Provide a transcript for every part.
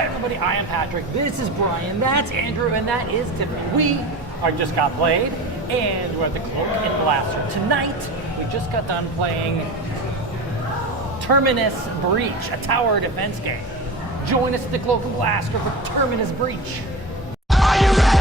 Hi everybody, I am Patrick, this is Brian, that's Andrew, and that is Tiffany. We are Just Got Played, and we're at the Cloak and Blaster. Tonight, we just got done playing Terminus Breach, a tower defense game. Join us at the Cloak and Blaster for Terminus Breach. Are you ready?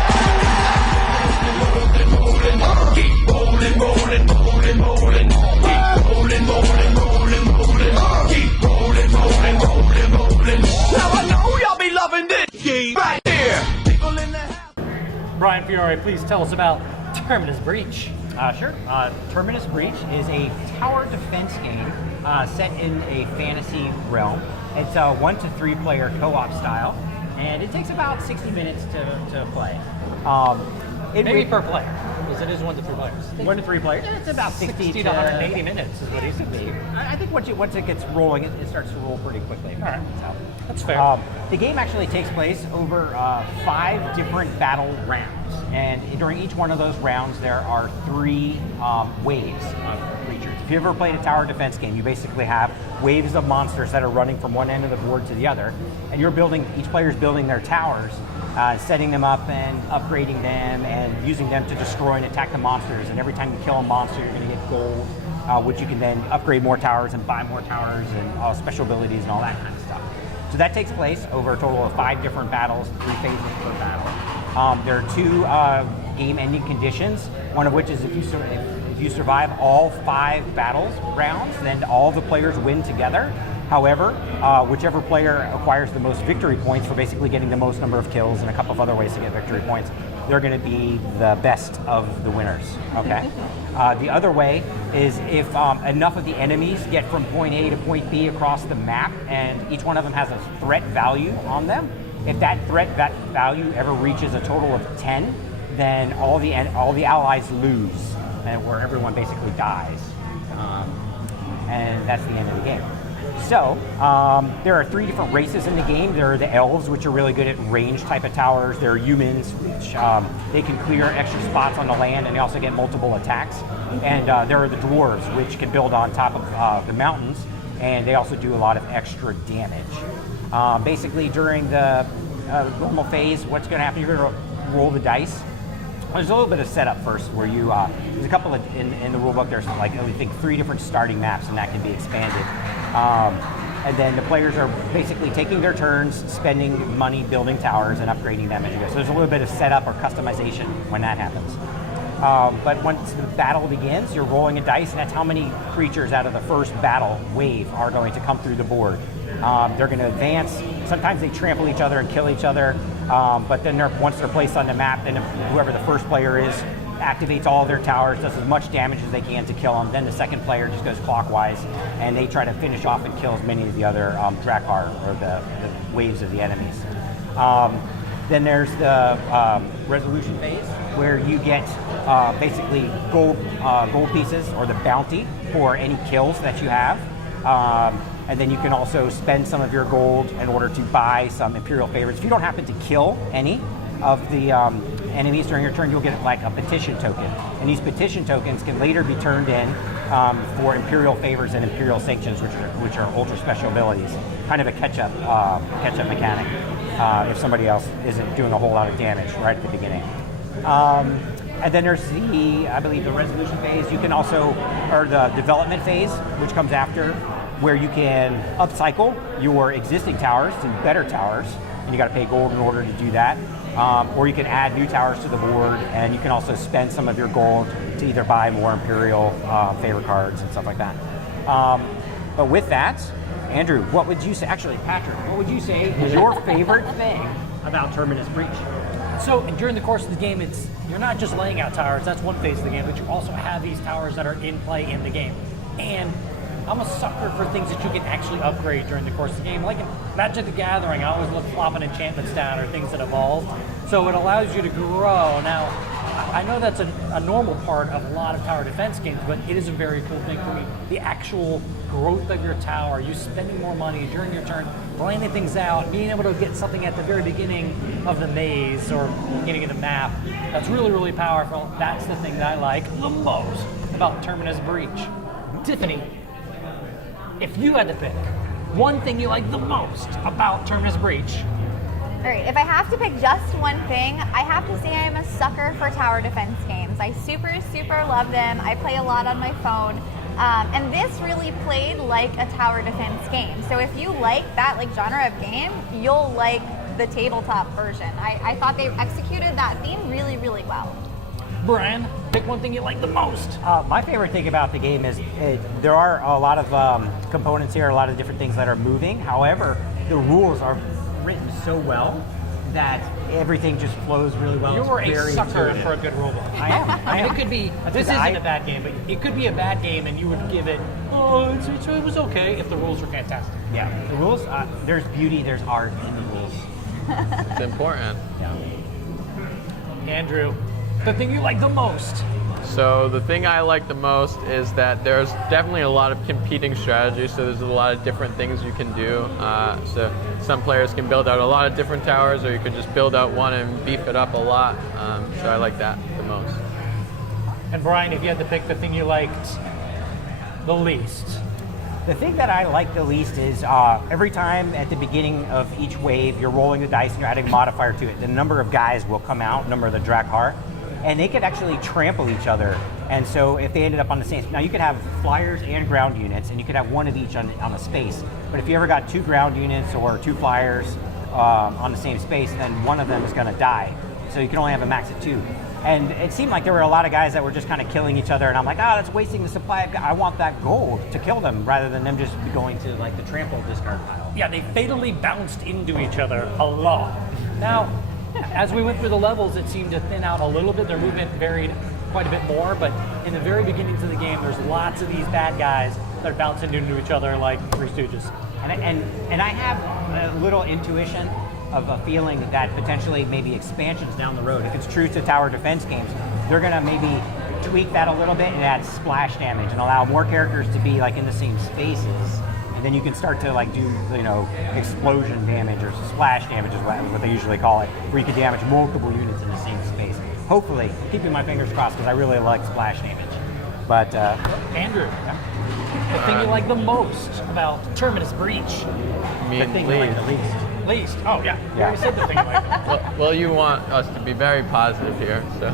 Keep rolling, rolling, rolling, rolling, rolling. Keep rolling, rolling, rolling, rolling. Keep rolling, rolling, rolling, rolling. Now I know y'all be loving this game right here. People in the house. Brian Fiore, please tell us about Terminus Breach. Sure. Terminus Breach is a tower defense game set in a fantasy realm. It's a 1 to 3 player co-op style, and it takes about 60 minutes to play. Maybe per player, because it is 1 to 3 players. 1 to 3 players. It's about 60 to 180 minutes is what he said to me. I think once it gets rolling, it starts to roll pretty quickly. All right, so, that's fair. The game actually takes place over 5 different battle rounds, and during each one of those rounds, there are 3 waves of creatures. If you ever played a tower defense game, you basically have waves of monsters that are running from one end of the board to the other, and each player's building their towers, setting them up and upgrading them and using them to destroy and attack the monsters. And every time you kill a monster, you're going to get gold, which you can then upgrade more towers and buy more towers and all special abilities and all that kind of stuff. So that takes place over a total of 5 different battles, 3 phases per battle. There are 2 game-ending conditions, one of which is if you survive all 5 battles rounds, then all the players win together. However, whichever player acquires the most victory points for basically getting the most number of kills and a couple of other ways to get victory points, they're going to be the best of the winners. Okay. The other way is if enough of the enemies get from point A to point B across the map, and each one of them has a threat value on them. If that threat value ever reaches a total of 10, then all the allies lose, and where everyone basically dies, and that's the end of the game. So, there are 3 different races in the game. There are the elves, which are really good at range type of towers. There are humans, which they can clear extra spots on the land, and they also get multiple attacks. And there are the dwarves, which can build on top of the mountains, and they also do a lot of extra damage. Basically, during the normal phase, what's going to happen, you're going to roll the dice. There's a little bit of setup first, where you there's a couple of in the rulebook. There's like I think 3 different starting maps, and that can be expanded. And then the players are basically taking their turns, spending money building towers and upgrading them as you go. So there's a little bit of setup or customization when that happens. But once the battle begins, you're rolling a dice, and that's how many creatures out of the first battle wave are going to come through the board. They're going to advance. Sometimes they trample each other and kill each other, but then once they're placed on the map, then whoever the first player is activates all their towers, does as much damage as they can to kill them. Then the second player just goes clockwise, and they try to finish off and kill as many of the other Drakkar, or the waves of the enemies. Then there's the resolution phase, where you get basically gold pieces, or the bounty for any kills that you have. And then you can also spend some of your gold in order to buy some Imperial favorites. If you don't happen to kill any of the enemies during your turn, you'll get like a petition token. And these petition tokens can later be turned in for Imperial favors and Imperial sanctions, which are ultra special abilities. Kind of a catch-up mechanic if somebody else isn't doing a whole lot of damage right at the beginning. And then there's I believe the resolution phase. You can also, or the development phase, which comes after, where you can upcycle your existing towers to better towers, and you got to pay gold in order to do that. Or you can add new towers to the board, and you can also spend some of your gold to either buy more Imperial favor cards and stuff like that. But with that, Andrew, what would you say? Actually, Patrick, what would you say is your favorite thing about Terminus Breach? So during the course of the game, you're not just laying out towers, that's one phase of the game, but you also have these towers that are in play in the game. And I'm a sucker for things that you can actually upgrade during the course of the game. Like in Magic the Gathering, I always look flopping enchantments down or things that evolve. So it allows you to grow. Now, I know that's a normal part of a lot of tower defense games, but it is a very cool thing for me. The actual growth of your tower, you spending more money during your turn, planning things out, being able to get something at the very beginning of the maze or beginning of the map. That's really, really powerful. That's the thing that I like the most about Terminus Breach. Tiffany, if you had to pick one thing you like the most about Terminus Breach. All right, if I have to pick just one thing, I have to say I'm a sucker for tower defense games. I super, super love them. I play a lot on my phone. And this really played like a tower defense game. So if you like that genre of game, you'll like the tabletop version. I thought they executed that theme really, really well. Brian, pick one thing you like the most. My favorite thing about the game is there are a lot of components here, a lot of different things that are moving. However, the rules are written so well that everything just flows really well. You were a sucker intuitive. for a good rule book. I am. I mean, it could be, this isn't a bad game, but it could be a bad game and you would give it, it was okay if the rules were fantastic. Yeah, the rules, there's beauty, there's art in the rules. It's important. Yeah. Andrew, the thing you like the most. So the thing I like the most is that there's definitely a lot of competing strategies, so there's a lot of different things you can do. So some players can build out a lot of different towers, or you could just build out one and beef it up a lot. So I like that the most. And Brian, if you had to pick the thing you liked the least. The thing that I like the least is every time at the beginning of each wave, you're rolling the dice and you're adding a modifier to it. The number of guys will come out, number of the Drakkar, and they could actually trample each other. And so if they ended up on the same, now you could have flyers and ground units, and you could have one of each on a space. But if you ever got 2 ground units or 2 flyers on the same space, then one of them is going to die. So you can only have a max of 2. And it seemed like there were a lot of guys that were just kind of killing each other, and I'm like, that's wasting the supply of I want that gold to kill them rather than them just going to like the trample discard pile. Yeah, they fatally bounced into each other a lot. Now, as we went through the levels, it seemed to thin out a little bit. Their movement varied quite a bit more, but in the very beginnings of the game, there's lots of these bad guys that are bouncing into each other like Three Stooges. And I have a little intuition of a feeling that potentially maybe expansions down the road, if it's true to tower defense games, they're gonna maybe tweak that a little bit and add splash damage and allow more characters to be like in the same spaces. And then you can start to like do, explosion damage or splash damage is what they usually call it, where you can damage multiple units in the same space. Hopefully, keeping my fingers crossed because I really like splash damage. But Andrew, the thing you like the most about Terminus Breach? Me the thing you like the least. Least. Oh, yeah. You Yeah. already said the thing you like. Well, you want us to be very positive here, so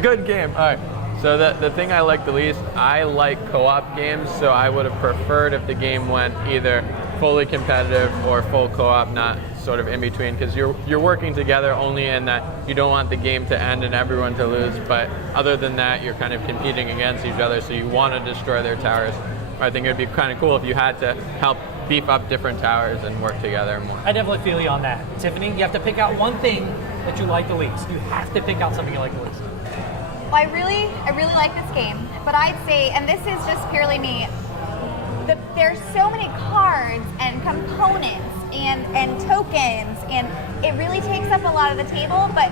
good game. All right. So the thing I like the least, I like co-op games, so I would have preferred if the game went either fully competitive or full co-op, not sort of in between, because you're working together only in that you don't want the game to end and everyone to lose, but other than that, you're kind of competing against each other, so you want to destroy their towers. I think it would be kind of cool if you had to help beef up different towers and work together more. I definitely feel you on that. Tiffany, you have to pick out one thing that you like the least. You have to pick out something you like the least. Well, I really like this game, but I'd say, and this is just purely me, there's so many cards and components and tokens, and it really takes up a lot of the table, but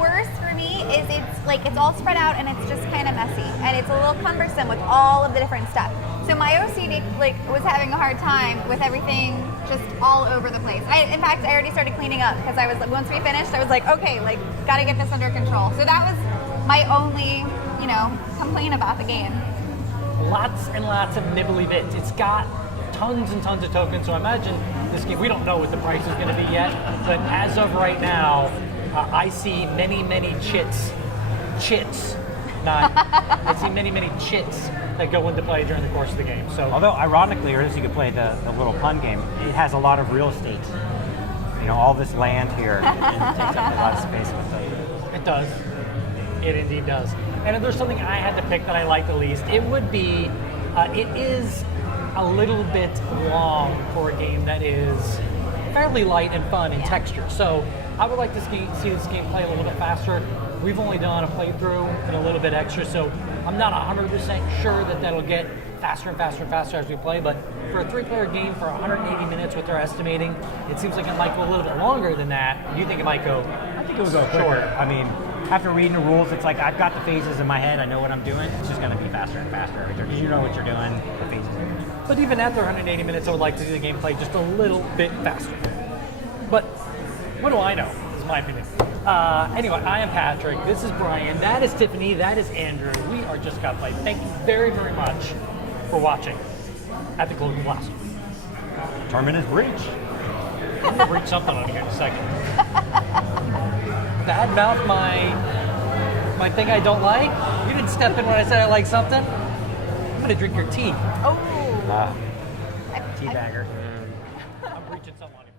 worse for me is it's all spread out and it's just kind of messy, and it's a little cumbersome with all of the different stuff. So my OCD was having a hard time with everything just all over the place. In fact, I already started cleaning up because I was once we finished, I was like, okay, gotta get this under control. So that was my only, complaint about the game. Lots and lots of nibbly bits. It's got tons and tons of tokens, so I imagine this game, we don't know what the price is going to be yet, but as of right now, I see many, many chits, I see many, many chits that go into play during the course of the game. So, Although, ironically, or as you could play the little pun game, it has a lot of real estate. All this land here, it takes up a lot of space with it. it does. It indeed does. And if there's something I had to pick that I like the least, it would be, it is a little bit long for a game that is fairly light and fun in texture. So I would like to see this game play a little bit faster. We've only done a playthrough and a little bit extra, so I'm not 100% sure that that'll get faster and faster and faster as we play, but for a 3-player game for 180 minutes, what they're estimating, it seems like it might go a little bit longer than that. Do you think it might go? I think it would go short. I mean, after reading the rules, it's like I've got the phases in my head. I know what I'm doing. It's just going to be faster and faster every turn because you know what you're doing. The phases. But even after 180 minutes, I would like to see the game play just a little bit faster. But what do I know? This is my opinion. Anyway, I am Patrick. This is Brian. That is Tiffany. That is Andrew. We are Just Got Played. Thank you very, very much for watching at the Clothing Blast. Terminus breach. I'm gonna breach something on here in a second. Badmouth my thing I don't like. You didn't step in when I said I like something. I'm gonna drink your tea. Oh. Ah. Teabagger. I'm breaching something on here.